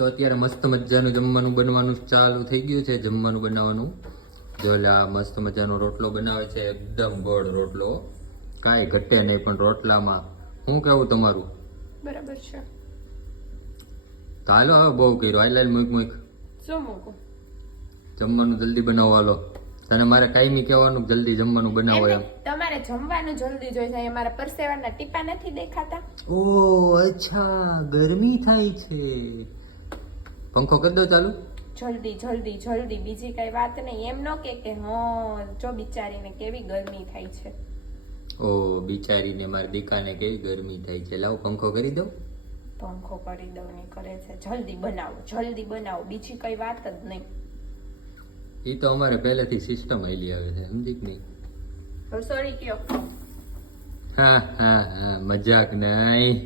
તો અત્યારે મસ્ત મજાનું જમવાનું બનવાનું ચાલુ થઈ ગયું છે. જમવાનું બનાવવાનું જો આ મસ્ત મજાનો રોટલો બનાવે છે, એકદમ ગોળ રોટલો, કાંઈ ઘટે નહીં. પણ રોટલામાં શું કેવું તમારું? બરાબર છે. તો હાલો હવે બહુ કર્યું, હાલ મૂક શું મૂકું? જમવાનું જલ્દી બનાવો. હાલો તને મારે કાયમી કહેવાનું જલ્દી જમવાનું બનાવો એમ. તમારે જમવાનું જલ્દી જોઈ જાય. મારા પરસેવાના ટીપા નથી દેખાતા? ઓહ અચ્છા, ગરમી થાય છે. પંખો કરી દો ચાલુ. જલ્દી જલ્દી જલ્દી, બીજી કઈ વાત નહીં. એમ ન કે જો બિચારીને કેવી ગરમી થાય છે. ઓ બિચારીને મારી દીકાને કેવી ગરમી થાય છે. લાવ પંખો કરી દઉં. પંખો કરી દઉં ને કરે છે. જલ્દી બનાવો, બીજી કઈ વાત જ નહીં. એ તો અમારે પહેલેથી સિસ્ટમ આવેલી આવે છે, સમજી કે નહીં? સોરી કયો. હા મજાક નહીં.